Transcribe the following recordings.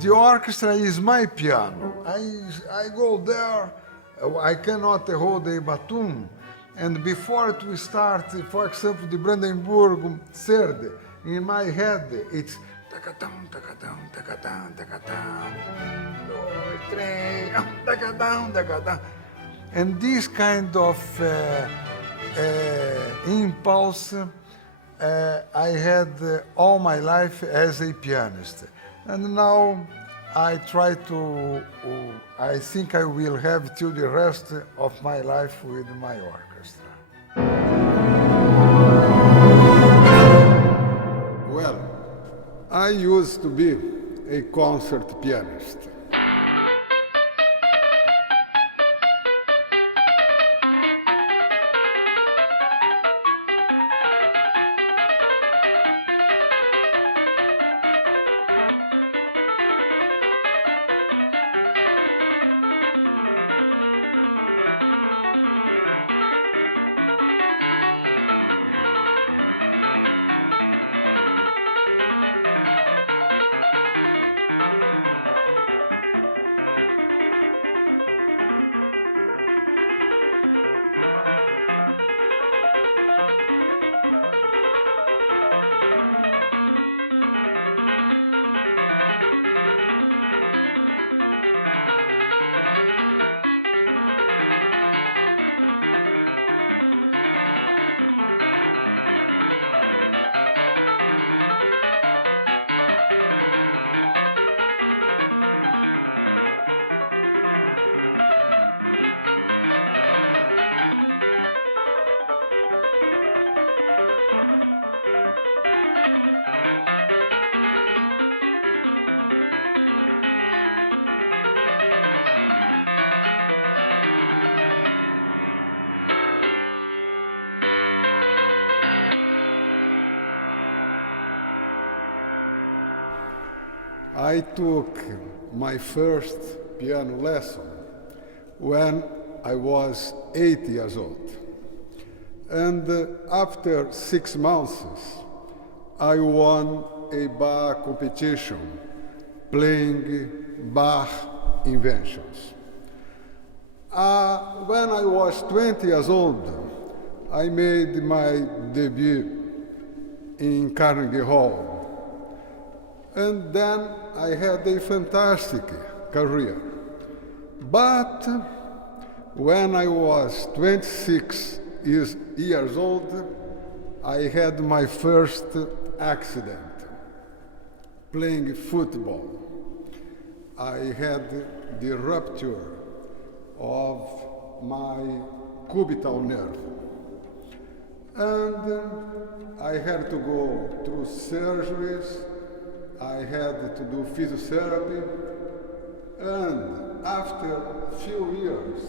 The orchestra is my piano. I go there, I cannot hold a baton. And before to start, for example, the Brandenburg third, in my head, it's tacatão, tacatão, tacatão, tacatão, 1, 2, 3, tacatão, tacatão. And this kind of impulse I had all my life as a pianist. And now I try to, I think I will have till the rest of my life with my orchestra. Well, I used to be a concert pianist. I took my first piano lesson when I was 8 years old. And after 6 months, I won a Bach competition playing Bach inventions. When I was 20 years old, I made my debut in Carnegie Hall. And then I had a fantastic career. But when I was 26 years old, I had my first accident playing football. I had the rupture of my cubital nerve. And I had to go through surgeries. I had to do physiotherapy, and after a few years,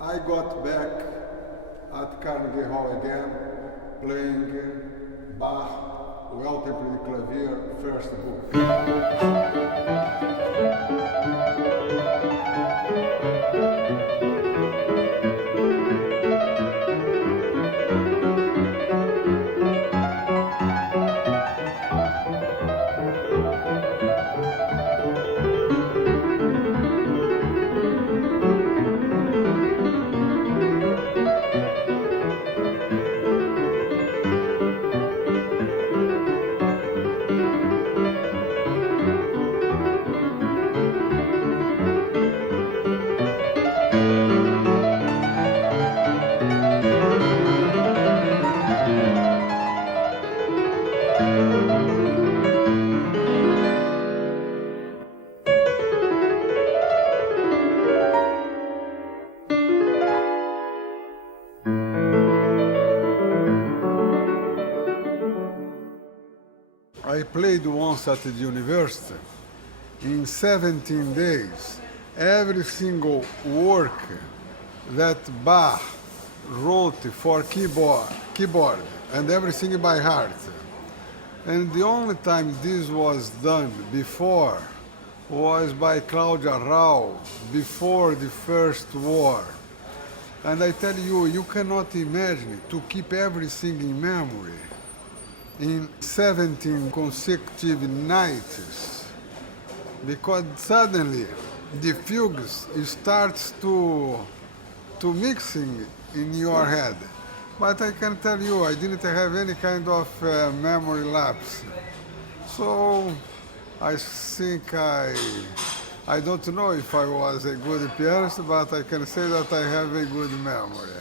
I got back at Carnegie Hall again, playing Bach, Welter de Clavier, first book. I played once at the university. In 17 days, every single work that Bach wrote for keyboard and everything by heart. And the only time this was done before was by Claudia Rau before the First War. And I tell you, you cannot imagine to keep everything in memory in 17 consecutive nights. because suddenly the fugues starts to mixing in your head. But I can tell you, I didn't have any kind of memory lapse. So I think I don't know if I was a good pianist, but I can say that I have a good memory.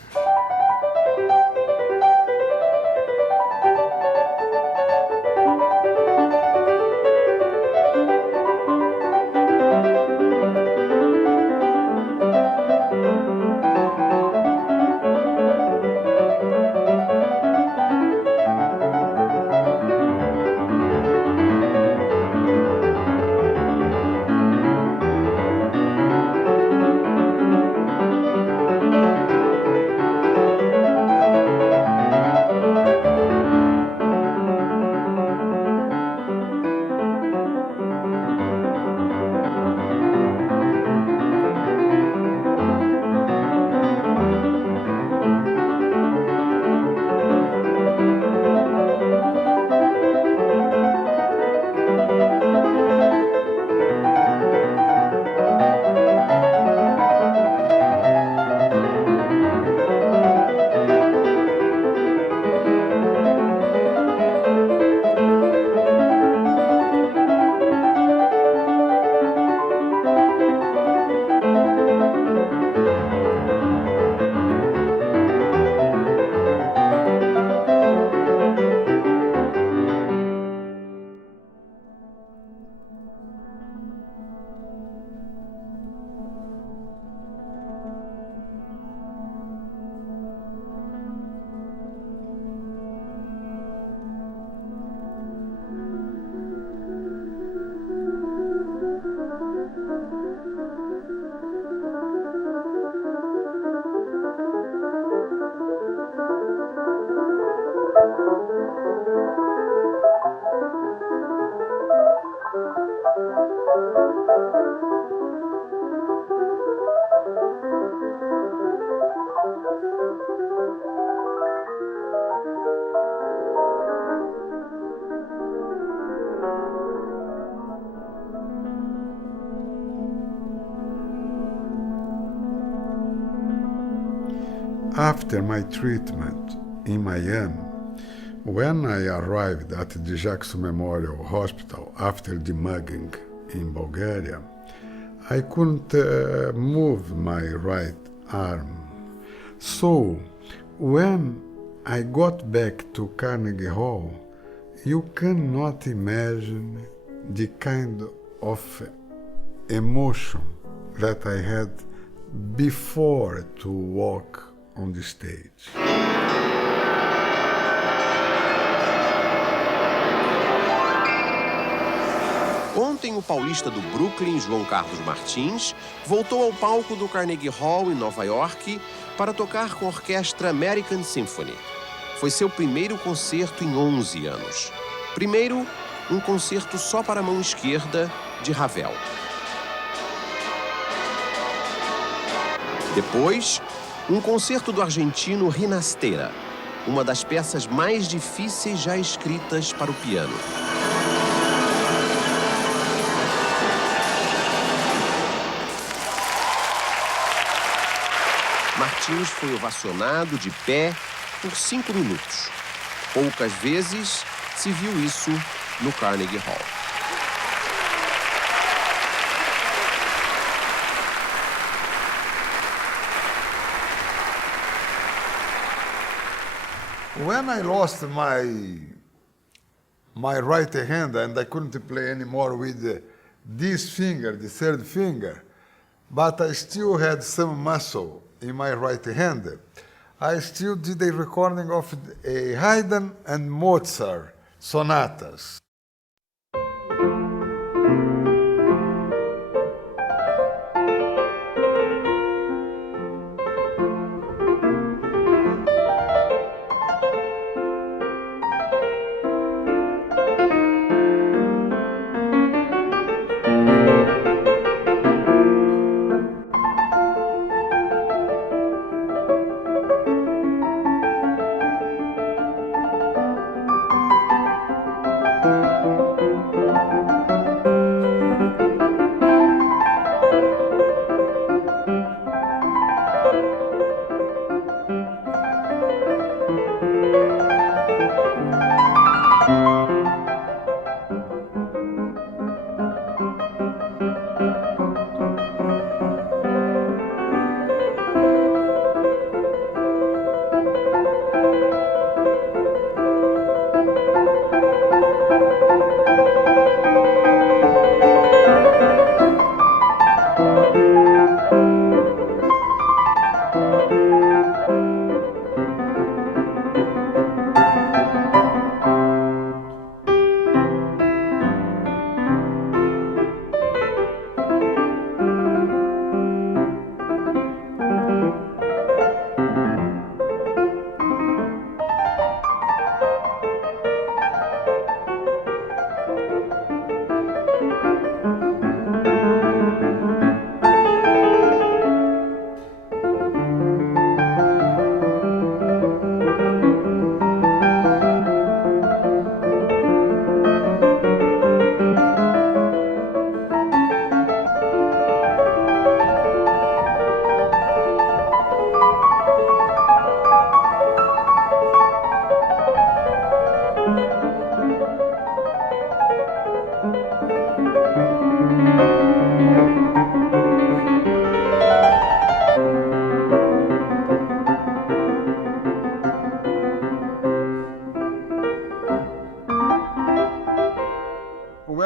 After my treatment in Miami, when I arrived at the Jackson Memorial Hospital after the mugging in Bulgaria, I couldn't move my right arm. So, when I got back to Carnegie Hall, you cannot imagine the kind of emotion that I had before to walk on the stage. Ontem, o paulista do Brooklyn, João Carlos Martins, voltou ao palco do Carnegie Hall, em Nova York, para tocar com a orquestra American Symphony. Foi seu primeiro concerto em 11 anos. Primeiro, um concerto só para a mão esquerda, de Ravel. Depois, um concerto do argentino Rinastera, uma das peças mais difíceis já escritas para o piano. Martins foi ovacionado de pé por 5 minutos. Poucas vezes se viu isso no Carnegie Hall. When I lost my right hand and I couldn't play anymore with this finger, the third finger, but I still had some muscle in my right hand, I still did a recording of a Haydn and Mozart sonatas.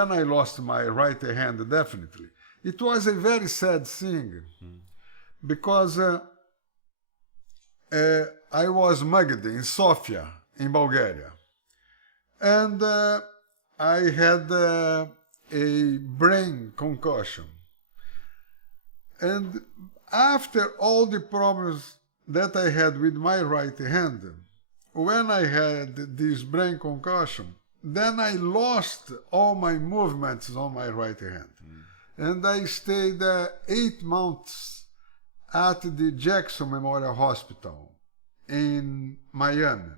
then I lost my right hand definitely. It was a very sad thing because I was mugged in Sofia, in Bulgaria. And I had a brain concussion. And after all the problems that I had with my right hand, when I had this brain concussion, then I lost all my movements on my right hand. And I stayed 8 months at the Jackson Memorial Hospital in Miami.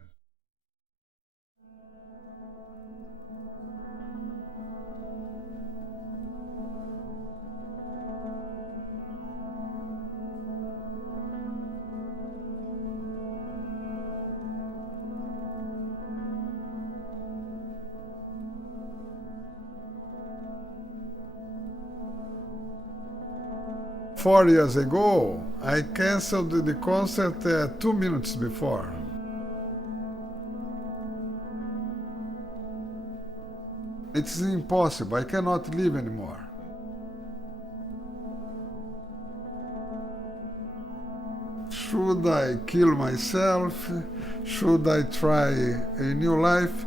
Four years ago, I canceled the concert 2 minutes before. It's impossible. I cannot live anymore. Should I kill myself? Should I try a new life?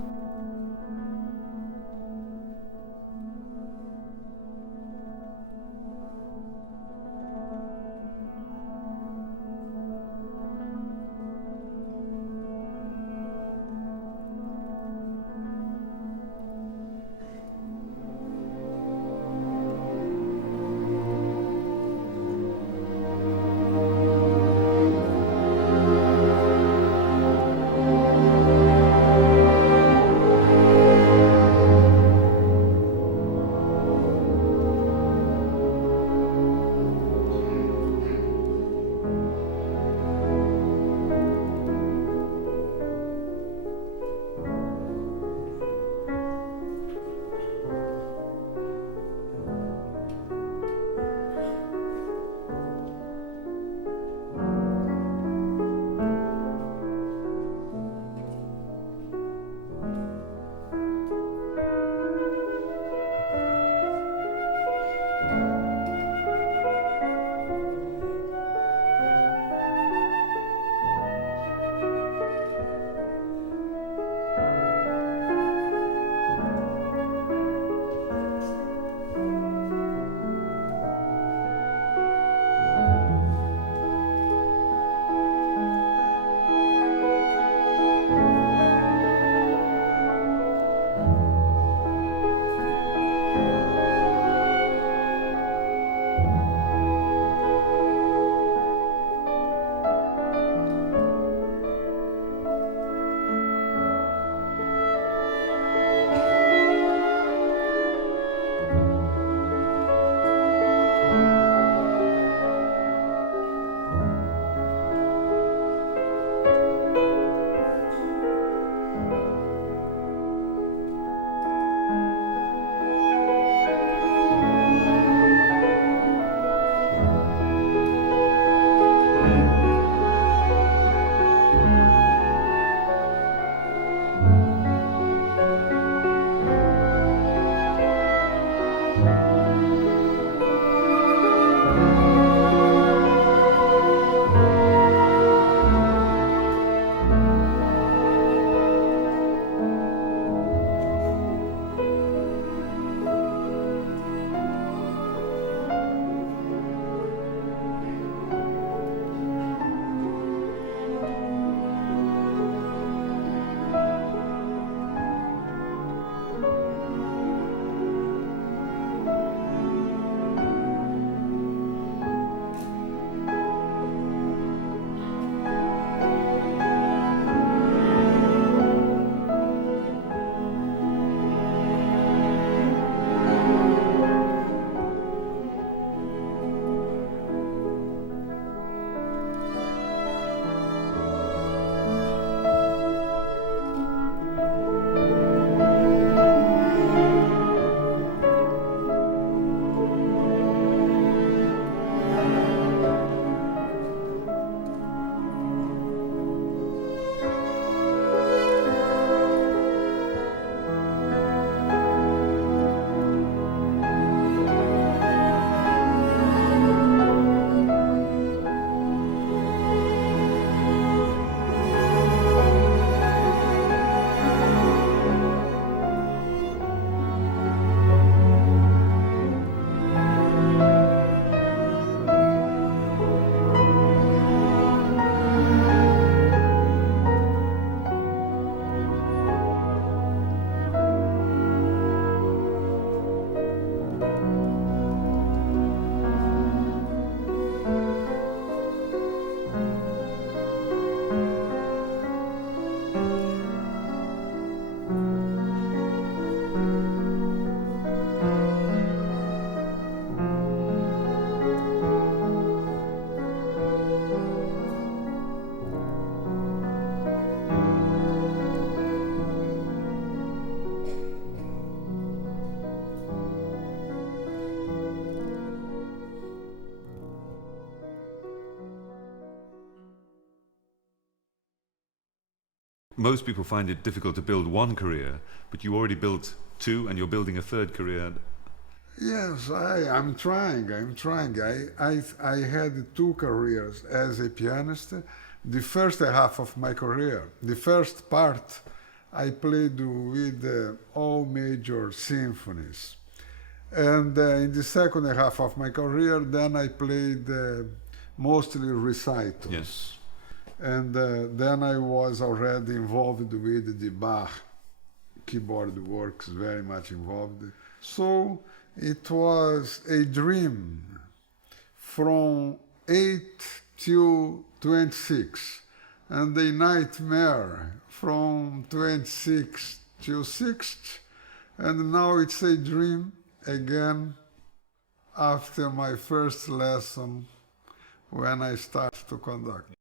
most people find it difficult to build one career, but you already built two, and you're building a third career. Yes, I'm trying. I had two careers as a pianist. The first half of my career, the first part, I played with all major symphonies. And in the second half of my career, then I played mostly recitals. Yes. And then I was already involved with the Bach keyboard works, very much involved. So it was a dream from 8 till 26, and a nightmare from 26 till 6, and now it's a dream again after my first lesson when I start to conduct.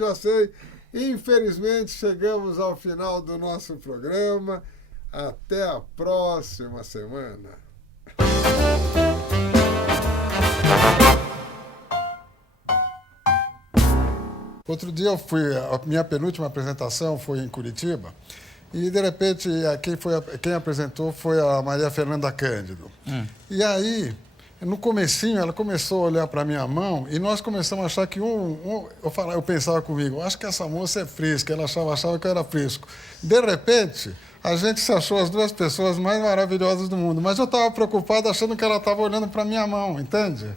Já sei. Infelizmente, chegamos ao final do nosso programa. Até a próxima semana. Outro dia a minha penúltima apresentação foi em Curitiba, e de repente quem apresentou foi a Maria Fernanda Cândido. E aí, no comecinho, ela começou a olhar para a minha mão e nós começamos a achar que eu pensava comigo, acho que essa moça é fresca, ela achava que eu era fresco. De repente, a gente se achou as duas pessoas mais maravilhosas do mundo, mas eu estava preocupado achando que ela estava olhando para a minha mão, entende?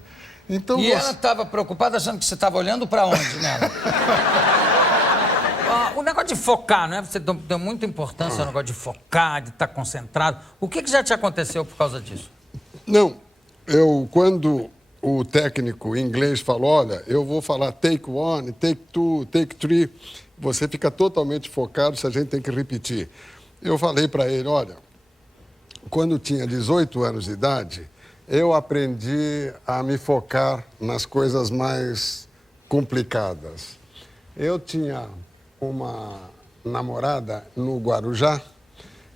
Então, ela estava preocupada achando que você estava olhando para onde nela? O negócio de focar, não é? Você deu muita importância ao negócio de focar, de estar concentrado. O que já te aconteceu por causa disso? Não. Quando o técnico inglês falou, olha, eu vou falar take one, take two, take three, você fica totalmente focado se a gente tem que repetir. Eu falei para ele, olha, quando tinha 18 anos de idade, eu aprendi a me focar nas coisas mais complicadas. Eu tinha uma namorada no Guarujá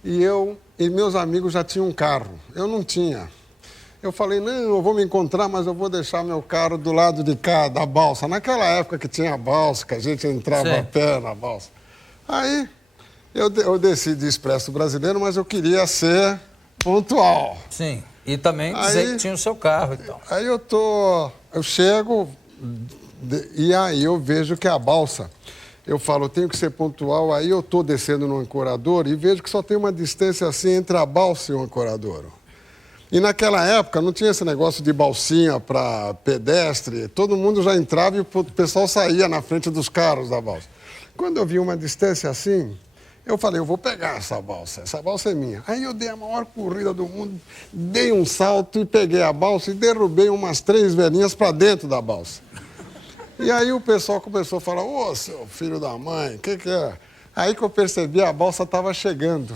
e meus amigos já tinham um carro. Eu não tinha. Eu falei, não, eu vou me encontrar, mas eu vou deixar meu carro do lado de cá, da balsa. Naquela época que tinha balsa, que a gente entrava a pé na balsa. Aí eu desci de Expresso Brasileiro, mas eu queria ser pontual. Sim, e também dizer que tinha o seu carro, então. Aí eu chego e aí eu vejo que a balsa, eu falo, eu tenho que ser pontual, aí eu estou descendo no ancorador e vejo que só tem uma distância assim entre a balsa e o ancorador. E naquela época não tinha esse negócio de balsinha para pedestre, todo mundo já entrava e o pessoal saía na frente dos carros da balsa. Quando eu vi uma distância assim, eu falei, eu vou pegar essa balsa é minha. Aí eu dei a maior corrida do mundo, dei um salto e peguei a balsa e derrubei umas 3 velhinhas para dentro da balsa. E aí o pessoal começou a falar, ô, seu filho da mãe, o que é? Aí que eu percebi, a balsa estava chegando.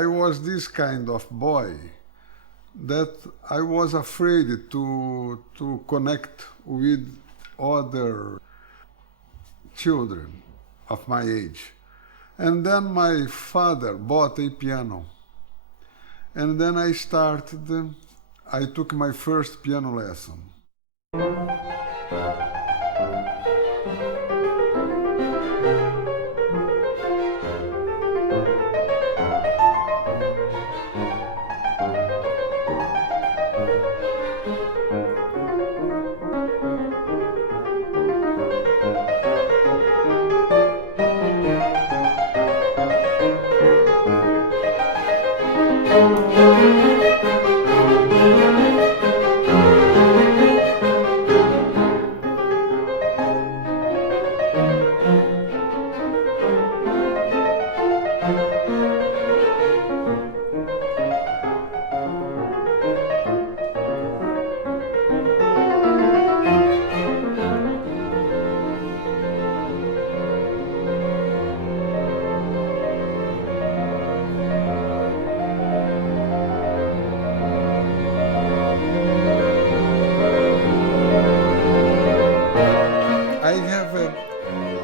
I was this kind of boy that I was afraid to connect with other children of my age. And then my father bought a piano. And then I took my first piano lesson.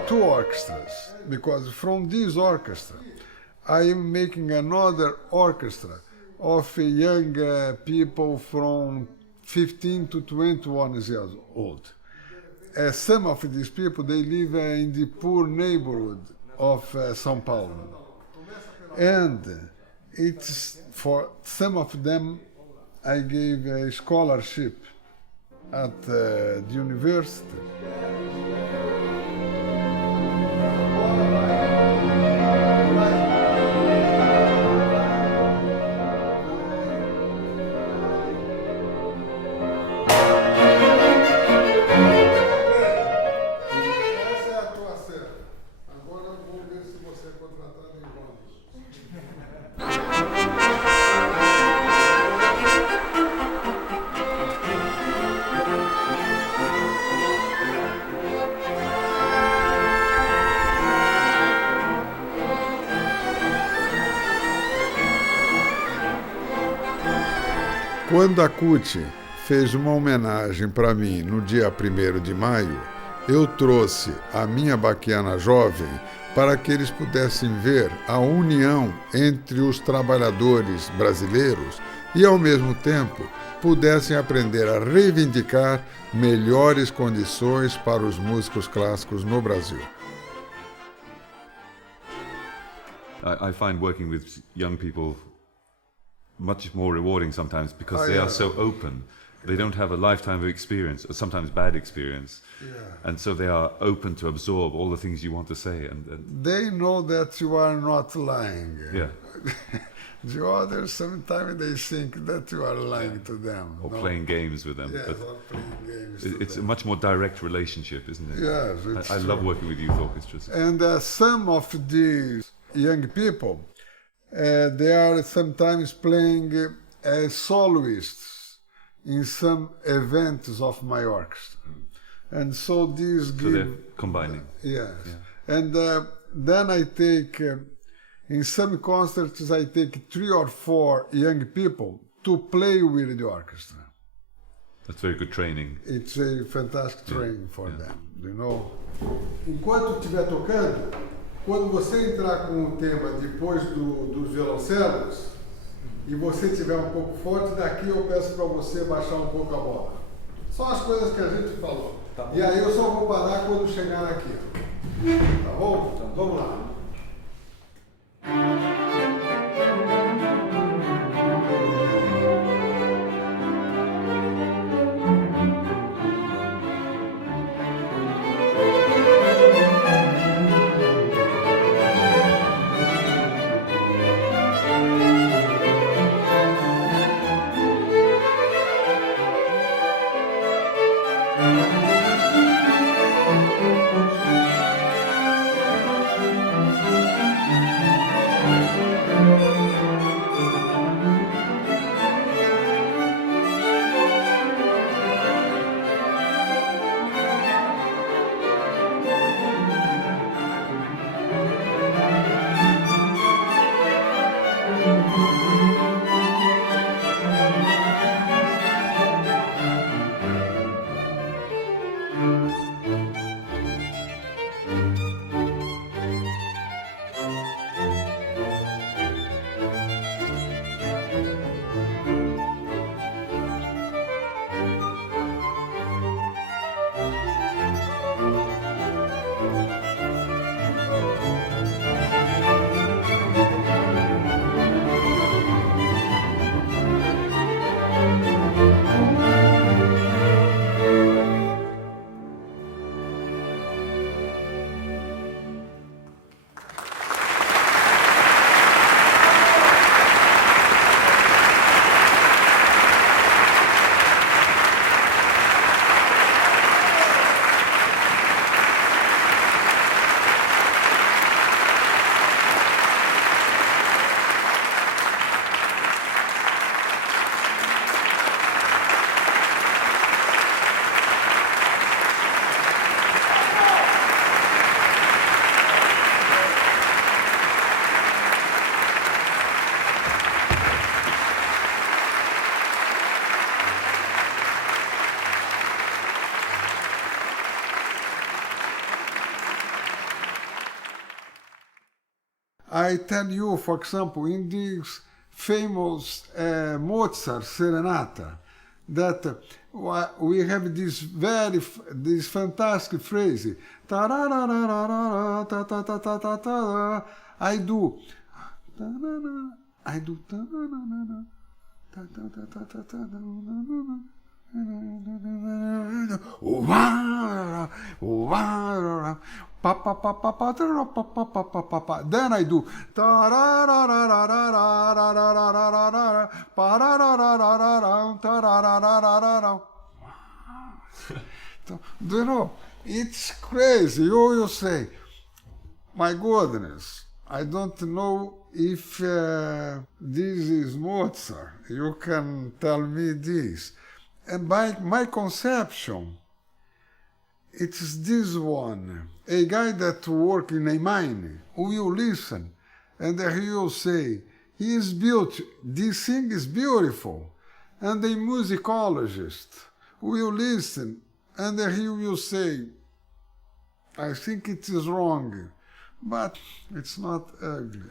Two orchestras, because from this orchestra I am making another orchestra of young people from 15 to 21 years old. Some of these people, they live in the poor neighborhood of São Paulo. And it's for some of them I gave a scholarship at the university. Quando a CUT fez uma homenagem para mim no dia 1º de maio, eu trouxe a minha baquiana jovem para que eles pudessem ver a união entre os trabalhadores brasileiros e, ao mesmo tempo, pudessem aprender a reivindicar melhores condições para os músicos clássicos no Brasil. I find working with young people much more rewarding sometimes because they are so open. They don't have a lifetime of experience, or sometimes bad experience, and so they are open to absorb all the things you want to say. And they know that you are not lying. Yeah. The others, sometimes they think that you are lying to them. Or playing games with them. Yes, but or playing games it's a much more direct relationship, isn't it? Yes, I love working with youth orchestras. And some of these young people, they are sometimes playing as soloists in some events of my orchestra. And so these give... So they're combining. Yes. Yeah. And then I take, in some concerts, I take 3 or 4 young people to play with the orchestra. That's very good training. It's a fantastic training for them, you know. Enquanto estiver tocando, quando você entrar com o tema depois dos violoncelos e você estiver um pouco forte, daqui eu peço para você baixar um pouco a bola. São as coisas que a gente falou. Tá, e aí eu só vou parar quando chegar aqui. Tá bom? Então, vamos lá. I tell you, for example, in this famous Mozart serenata, that we have this this fantastic phrase. I do. Then I do. Do you know? It's crazy. You say, my goodness, I don't know if this is Mozart. You can tell me this. And by my conception, it's this one. A guy that works in a mine will listen, and he will say, he is beautiful. This thing is beautiful. And a musicologist will listen, and he will say, I think it is wrong, but it's not ugly.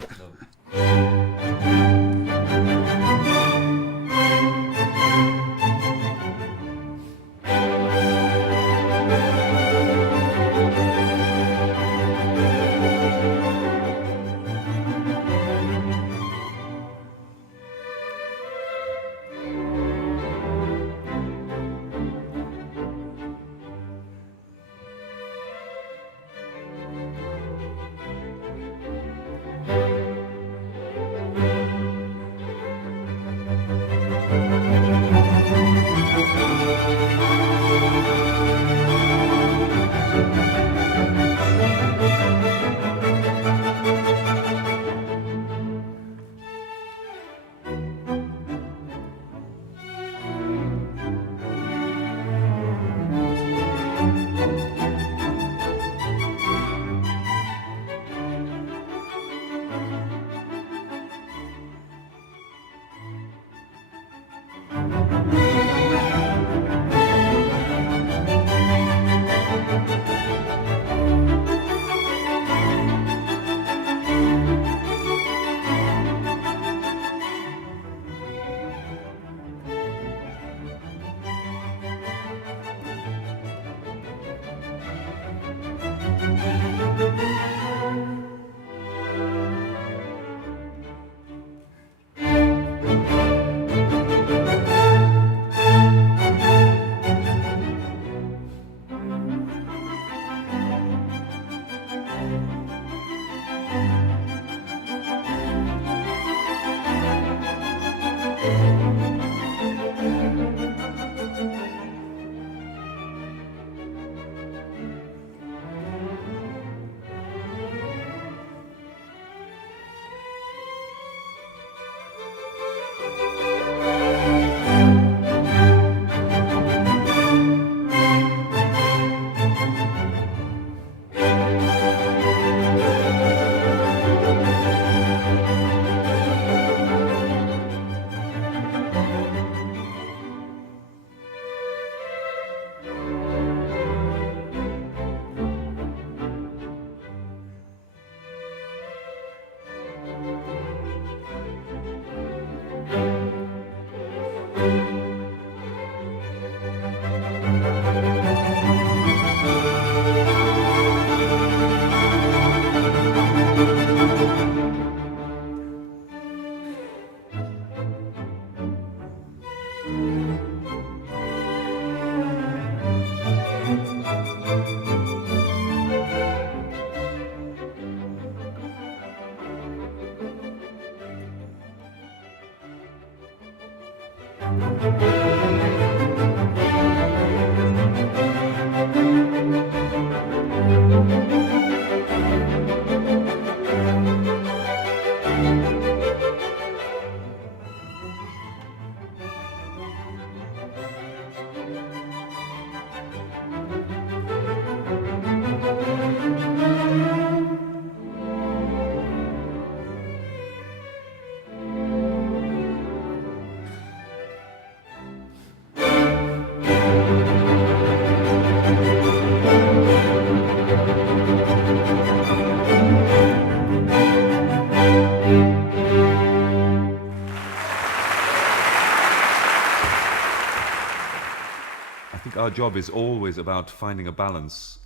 think our job is always about finding a balance.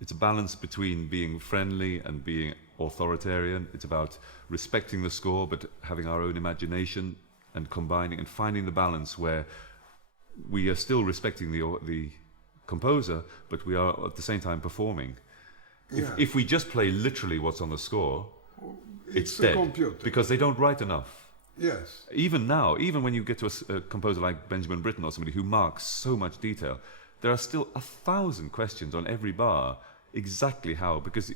It's a balance between being friendly and being authoritarian. It's about respecting the score but having our own imagination and combining and finding the balance where we are still respecting the composer, but we are at the same time performing. If we just play literally what's on the score, it's dead, computer. because they don't write enough. Yes. Even now, even when you get to a composer like Benjamin Britten or somebody who marks so much detail, there are still 1,000 questions on every bar, exactly how, because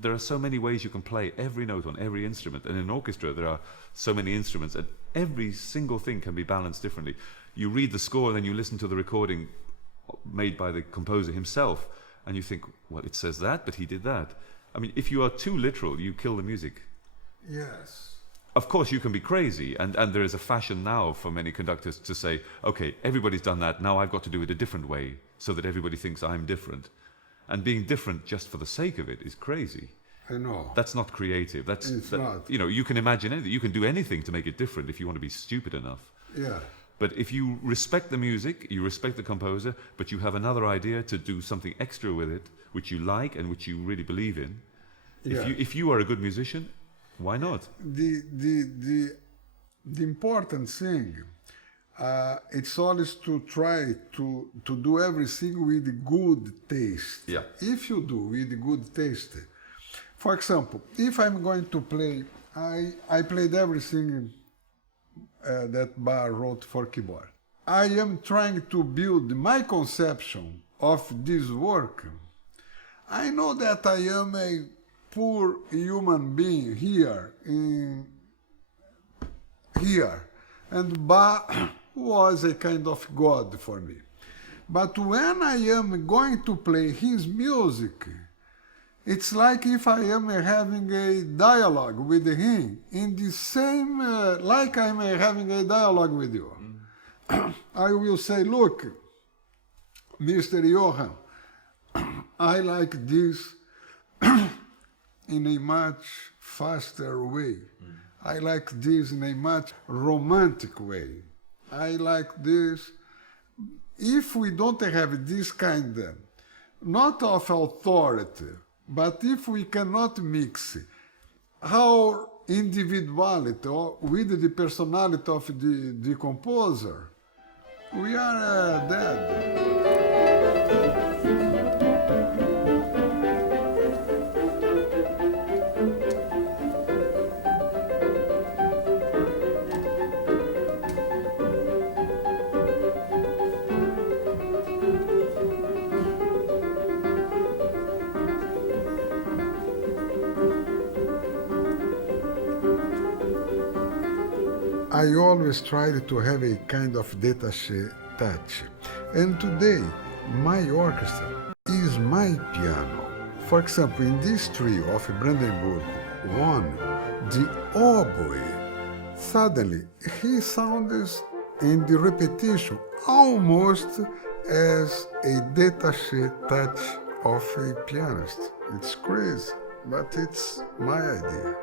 there are so many ways you can play every note on every instrument, and in an orchestra there are so many instruments, and every single thing can be balanced differently. You read the score and then you listen to the recording made by the composer himself, and you think, well, it says that, but he did that. I mean, if you are too literal, you kill the music. Yes. Of course, you can be crazy, and there is a fashion now for many conductors to say, okay, everybody's done that, now I've got to do it a different way, so that everybody thinks I'm different. And being different just for the sake of it is crazy. I know. That's not creative. It's not. You know, you can imagine anything. You can do anything to make it different if you want to be stupid enough. Yeah. But if you respect the music, you respect the composer, but you have another idea to do something extra with it, which you like and which you really believe in, if you are a good musician, why not? The important thing, it's always to try to do everything with good taste. Yeah. If you do with good taste, for example, if I'm going to play, I played everything that Bach wrote for keyboard. I am trying to build my conception of this work. I know that I am a poor human being here, and Bach was a kind of God for me. But when I am going to play his music, it's like if I am having a dialogue with him in the same, like I'm having a dialogue with you. I will say, look, Mr. Johann, I like this in a much faster way. I like this in a much romantic way. I like this. If we don't have this kind, not of authority, but if we cannot mix our individuality with the personality of the composer, we are dead. I always tried to have a kind of détaché touch. And today, my orchestra is my piano. For example, in this trio of Brandenburg 1, the oboe, suddenly he sounds in the repetition almost as a détaché touch of a pianist. It's crazy, but it's my idea.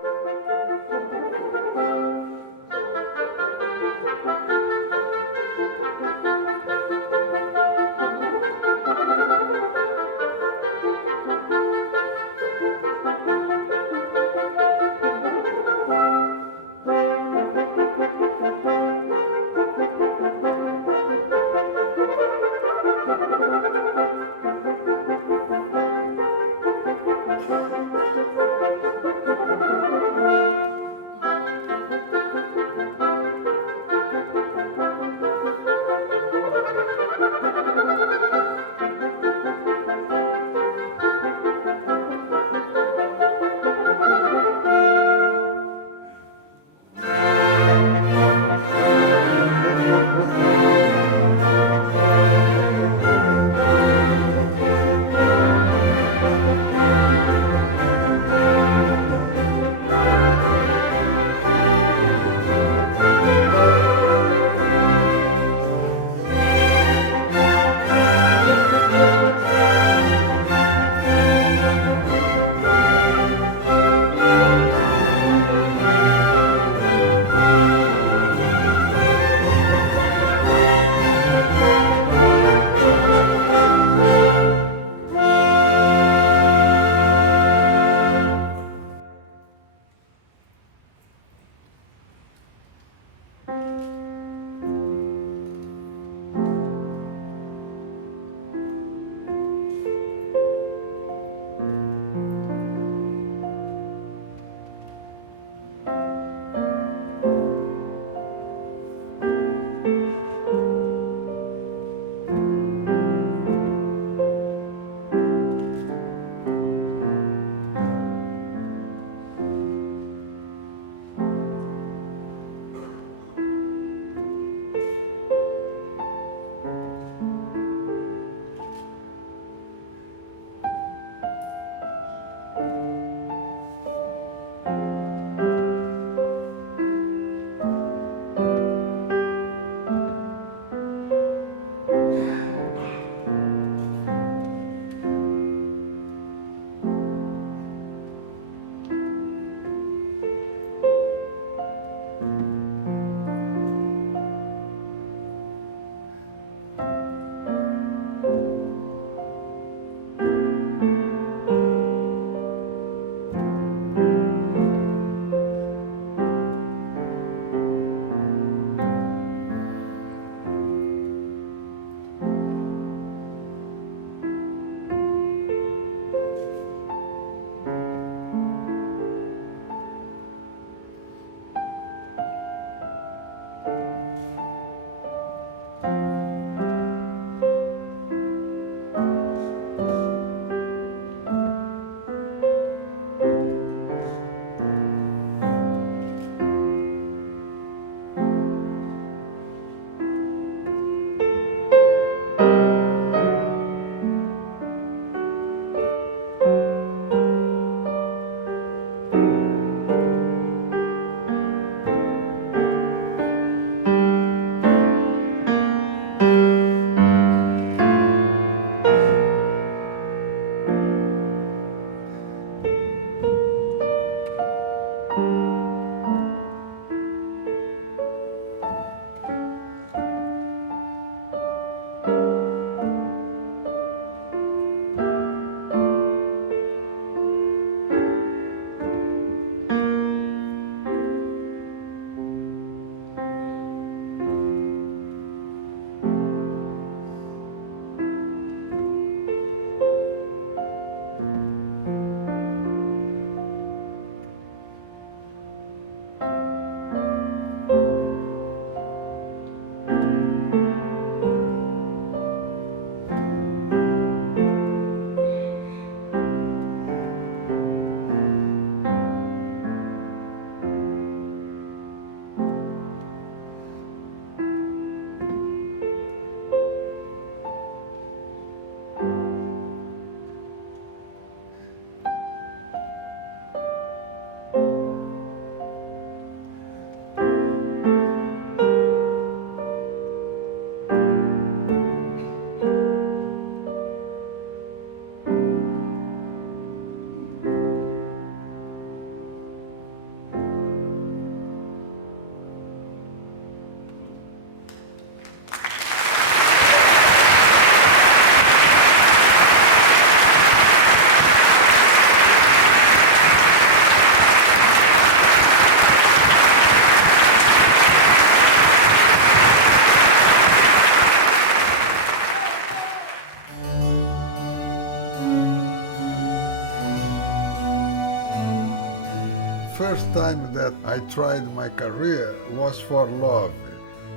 first time that I tried my career was for love.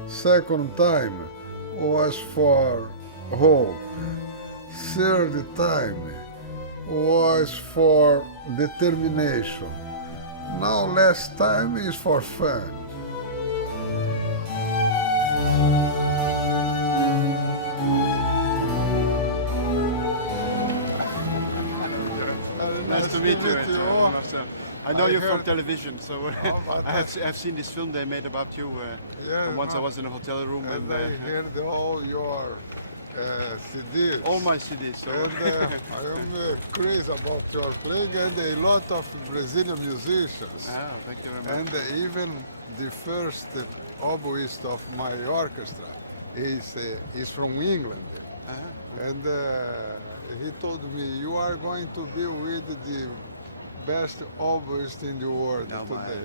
Second time was for hope. Third time was for determination. Now last time is for fun. Nice to meet you. Marcel. I know you from heard- television, so but I've seen this film they made about you. Yeah, Once I no. was in a hotel room And and I heard all your CDs. all my CDs. So And I am crazy about your playing and a lot of Brazilian musicians. thank you very much. And even the first oboist of my orchestra is from England. And he told me, you are going to be with the best oboist in the world No, today.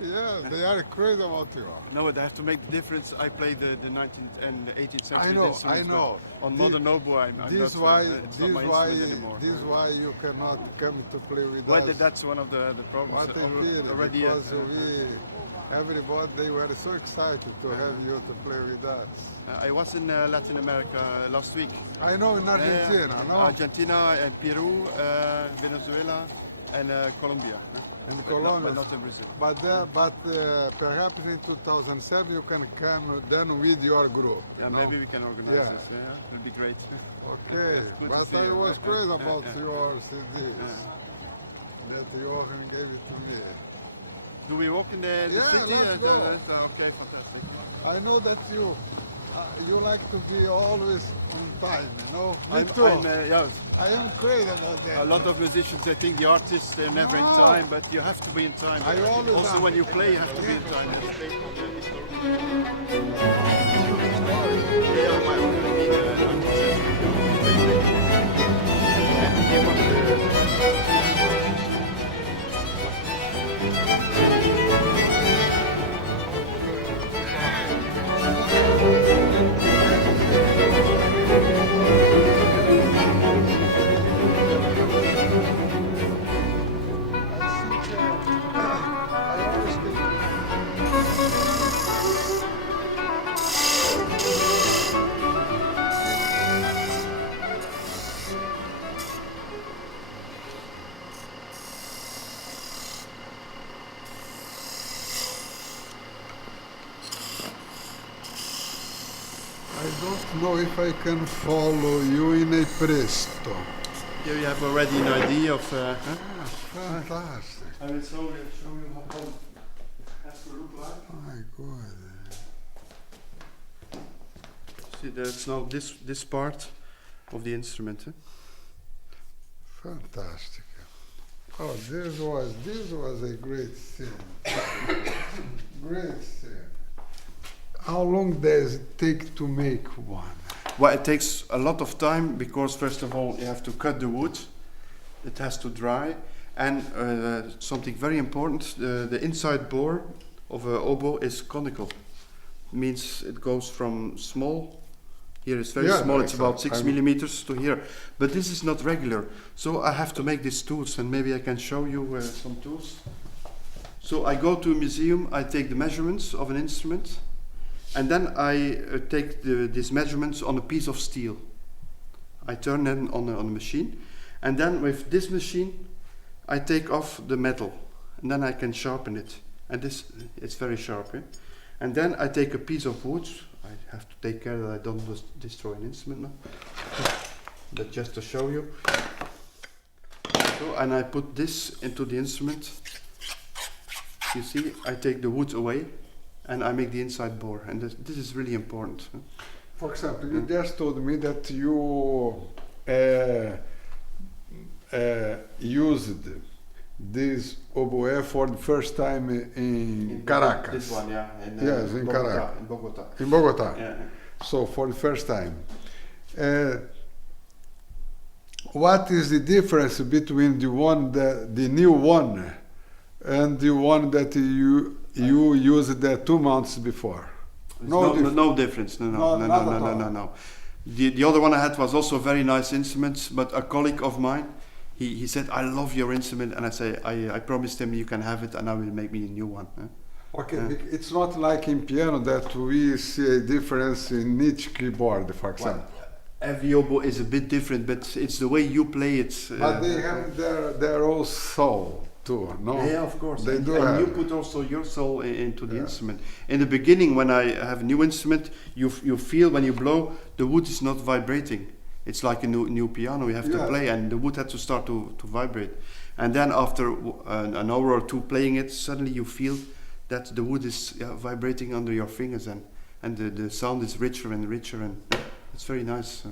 Yeah, they are crazy about you. No, but I have to make the difference. I play the 19th and 18th century I know, instruments, I know. but on Thi- modern oboe, I'm This not, why, it's not this my why, instrument anymore. this why you cannot come to play with Well, us. that's one of the problems. What a pity, Already, because everybody, they were so excited to have you to play with us. I was in Latin America last week. I know in Argentina, no? Argentina and Peru, Venezuela, and Colombia. In But Colombia. not in Brazil. But perhaps in 2007 you can come then with your group. Yeah, no? maybe we can organize Yeah. this. Yeah, it would be great. Okay, Good to but see I you. was crazy about your CDs. That Johan gave it to me. Do we walk in the Yeah, city? let's go. Okay, fantastic. I know that you like to be always on time, you know? Me I'm, too. yeah, I am crazy about that. a lot of musicians, they think the artists, they're never in No. time, but you have to be in time. I always Also, am. when you play, you have to be in Yeah. time. Yeah, my own, I mean, 19th century, and he came up I always think I don't know if I can follow you in a presto. Here you have already an idea of. Fantastic. I will show you how it has to look like. My God. See, that's now this part of the instrument. Fantastic. Oh, this was a great scene. Great scene. How long does it take to make one? Well, it takes a lot of time because first of all you have to cut the wood. It has to dry, and something very important: the inside bore of an oboe is conical. Means it goes from small. Here it's very Yeah, small. It's about 6 I'm- millimeters to here, but this is not regular. So I have to make these tools, and maybe I can show you some tools. So I go to a museum. I take the measurements of an instrument. And then I take these measurements on a piece of steel. I turn them on a machine. And then with this machine, I take off the metal. And then I can sharpen it. And it's very sharp. And then I take a piece of wood. I have to take care that I don't destroy an instrument now. But just to show you. So, and I put this into the instrument. You see, I take the wood away. And I make the inside bore, and this is really important. For example, you just told me that you used this oboe for the first time in Caracas. This one, yeah. Yes, in Caracas. In Bogota. In Bogota. Yeah. So for the first time. What is the difference between the new one and the one that you used 2 months before? No difference. Not at all. No. The other one I had was also a very nice instrument, but a colleague of mine, he said, I love your instrument, and I promised him you can have it, and I will make me a new one. Okay, it's not like in piano that we see a difference in each keyboard, for example. Every oboe is a bit different, but it's the way you play it. But they have their own soul too, no? Yeah, of course. They and do and have you it. put also your soul into the instrument. In the beginning, when I have a new instrument, you feel when you blow, the wood is not vibrating. It's like a new piano you have to play, and the wood had to start to vibrate. And then after an hour or two playing it, suddenly you feel that the wood is vibrating under your fingers, and the sound is richer and richer, and it's very nice.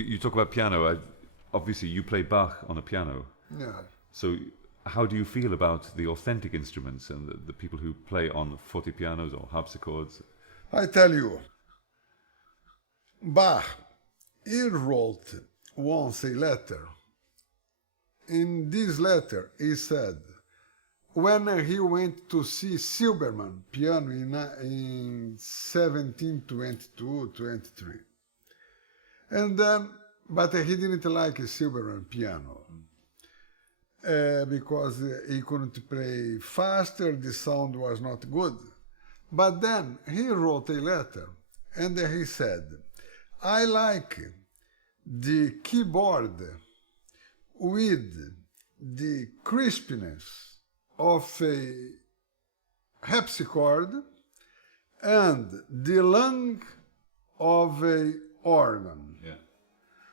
you talk about piano. Obviously, you play Bach on a piano. Yeah. So how do you feel about the authentic instruments and the people who play on fortepianos or harpsichords? I tell you, Bach, he wrote once a letter. In this letter, he said, when he went to see Silbermann piano in 1722, 23. And then, but he didn't like a Silbermann piano because he couldn't play faster, the sound was not good. But then he wrote a letter and he said, I like the keyboard with the crispness of a harpsichord and the lung of a organ. Yeah.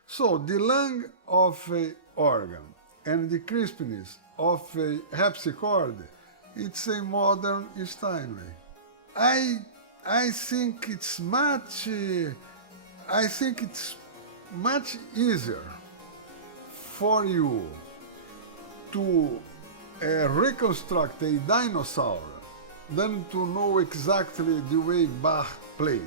So the lung of a organ and the crispness of a harpsichord, it's a modern Steinway. I think it's much easier for you to reconstruct a dinosaur than to know exactly the way Bach played.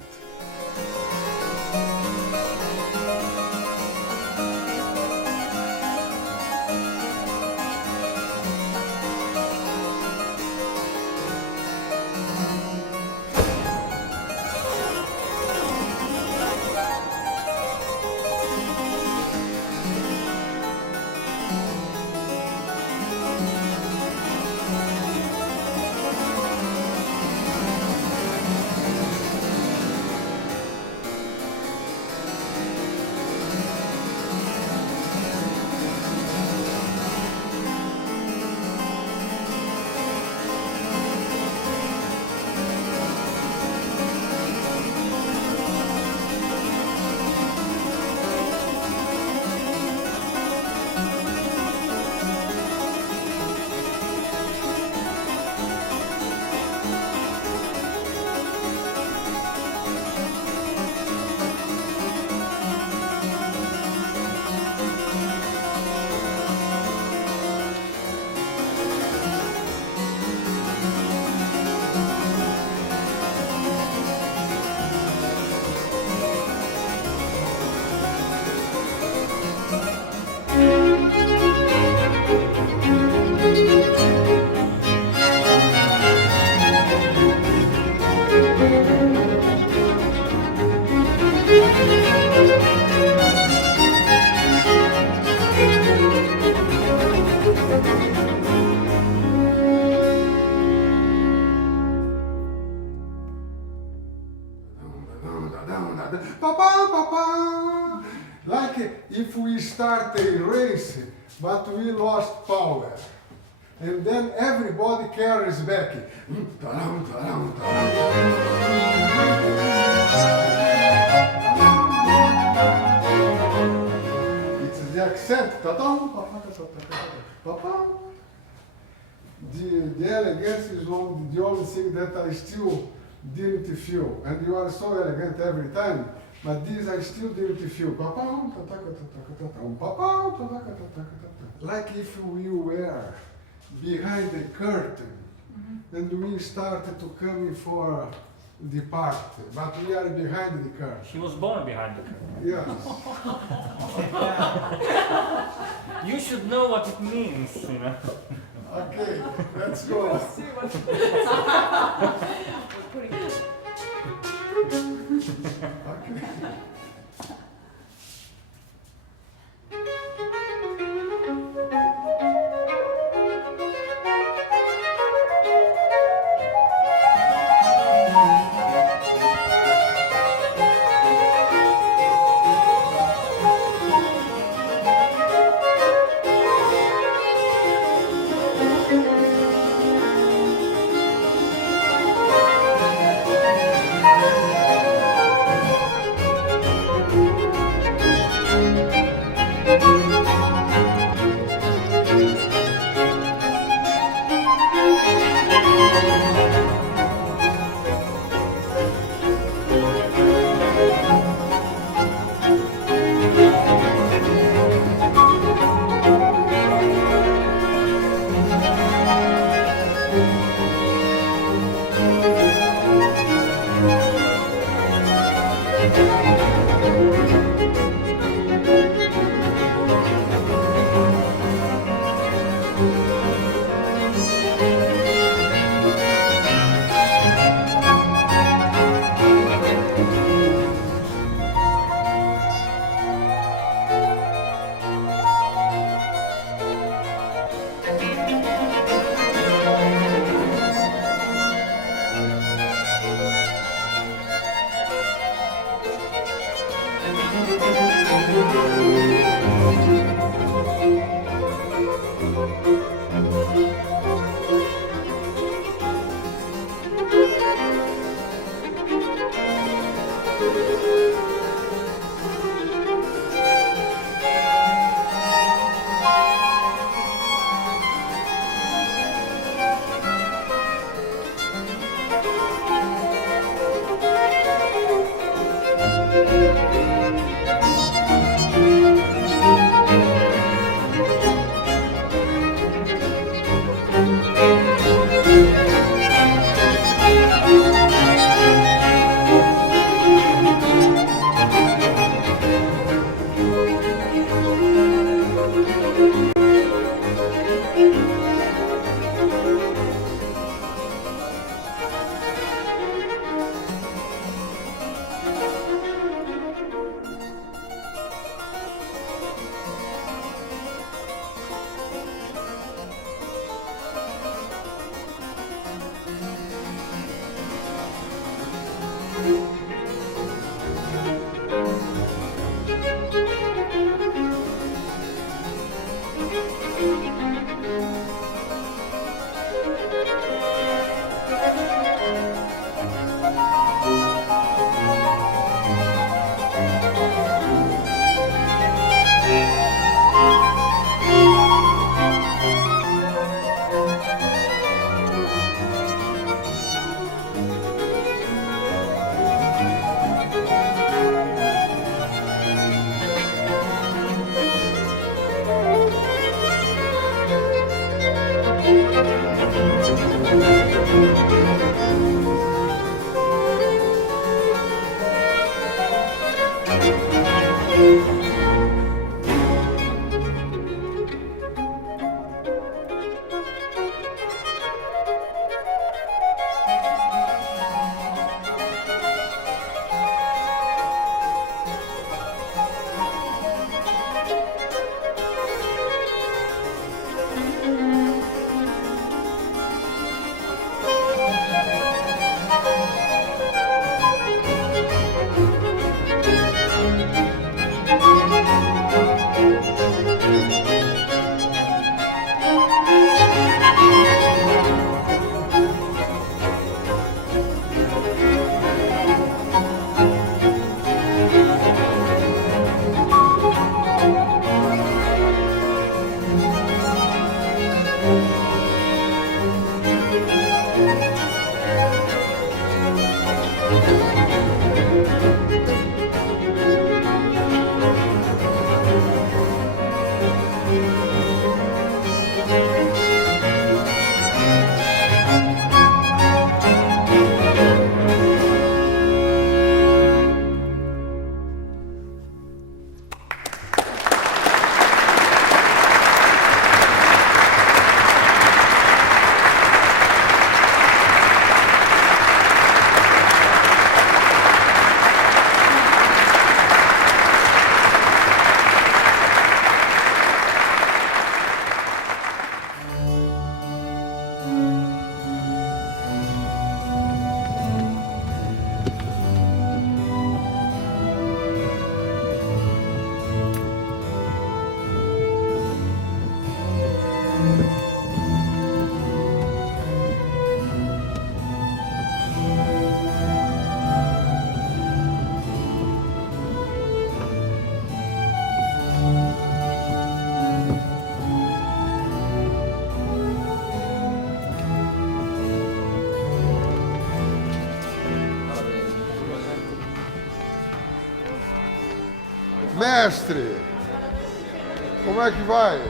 Like if we start a race, but we lost power. And then everybody carries back. It's the accent. The elegance is the only thing that I still didn't feel. And you are so elegant every time, but this I still didn't feel. Like if we were behind the curtain and we started to come for the party, but we are behind the curtain. He was born behind the curtain. Yes. You should know what it means, you know. Okay, let's go. Okay. Mestre, como é que vai?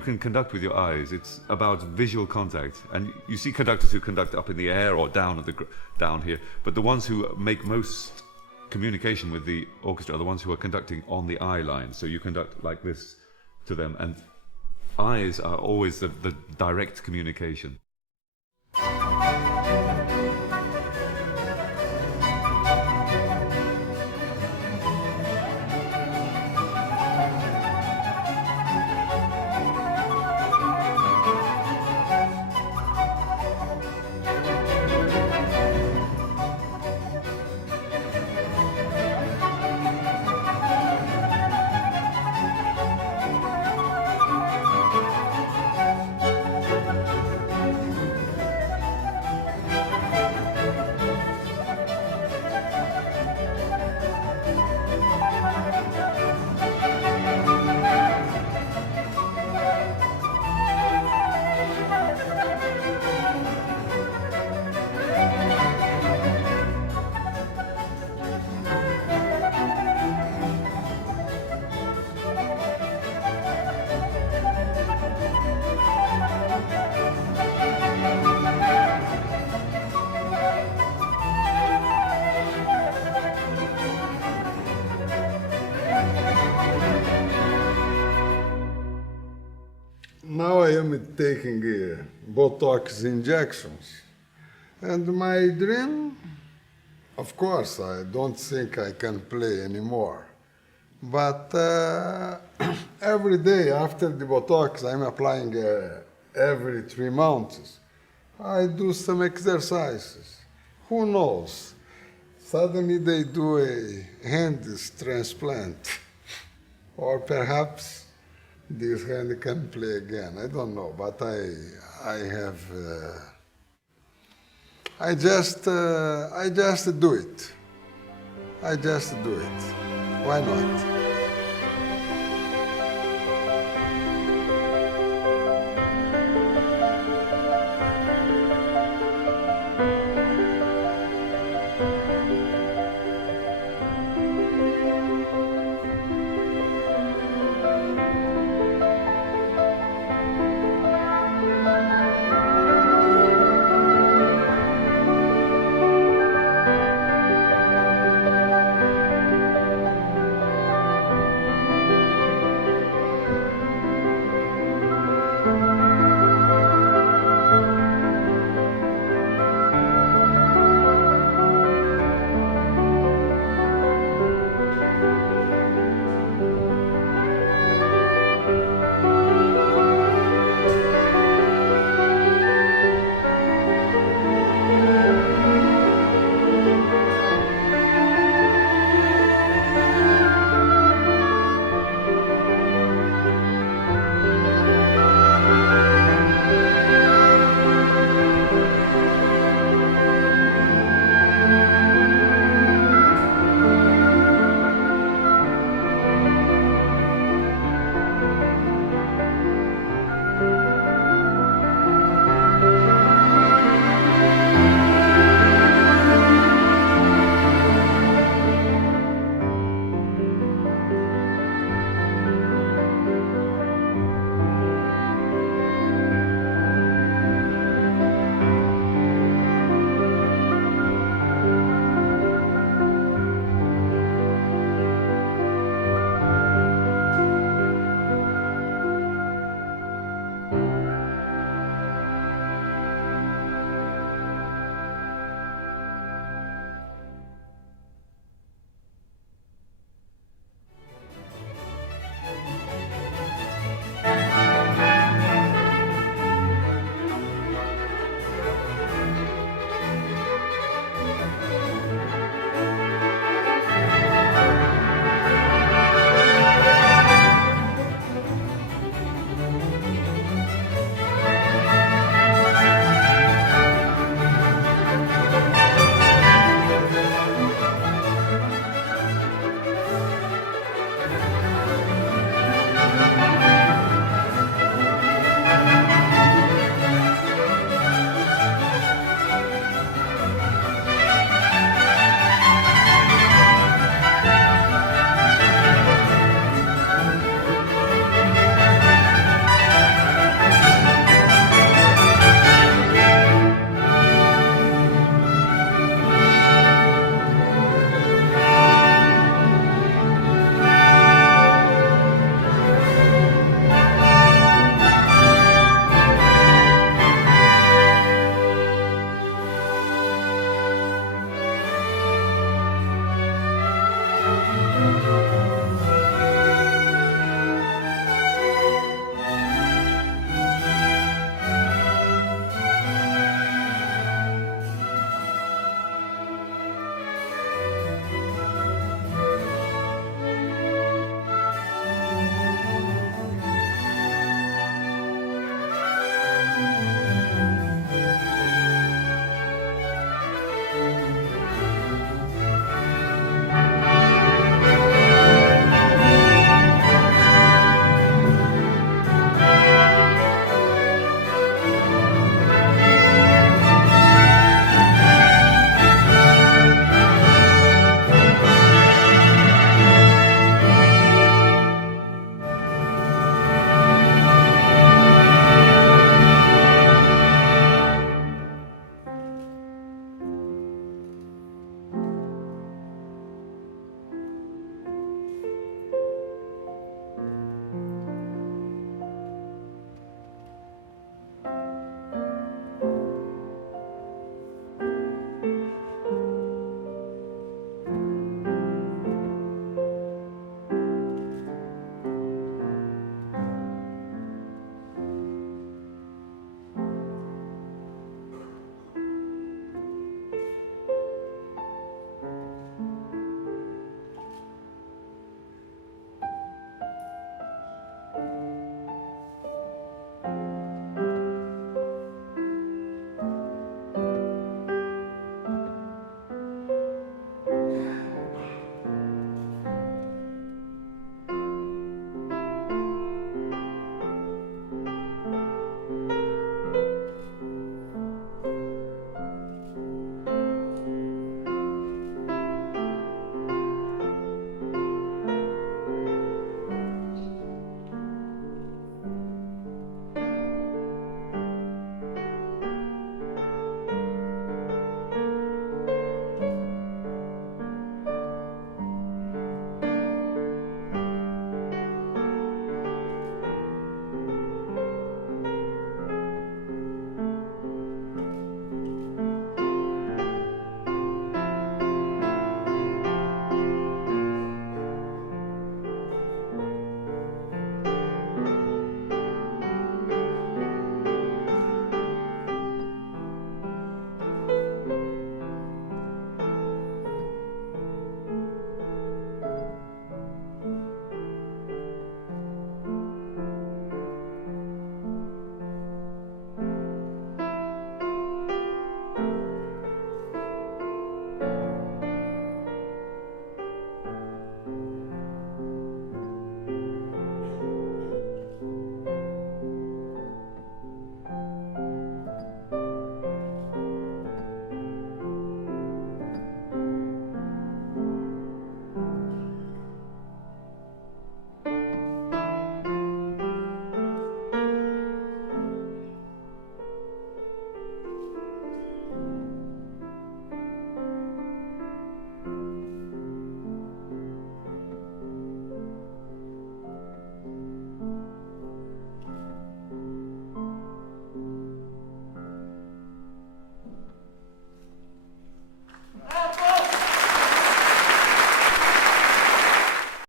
you can conduct with your eyes. It's about visual contact. And you see conductors who conduct up in the air or down at down here, but the ones who make most communication with the orchestra are the ones who are conducting on the eye line. So you conduct like this to them, and eyes are always the direct communication. Now I am taking Botox injections. And my dream, of course, I don't think I can play anymore. But every day after the Botox, I'm applying every 3 months. I do some exercises. Who knows? Suddenly they do a hand transplant. Or perhaps this hand can play again. I don't know, but I just do it. I just do it. Why not?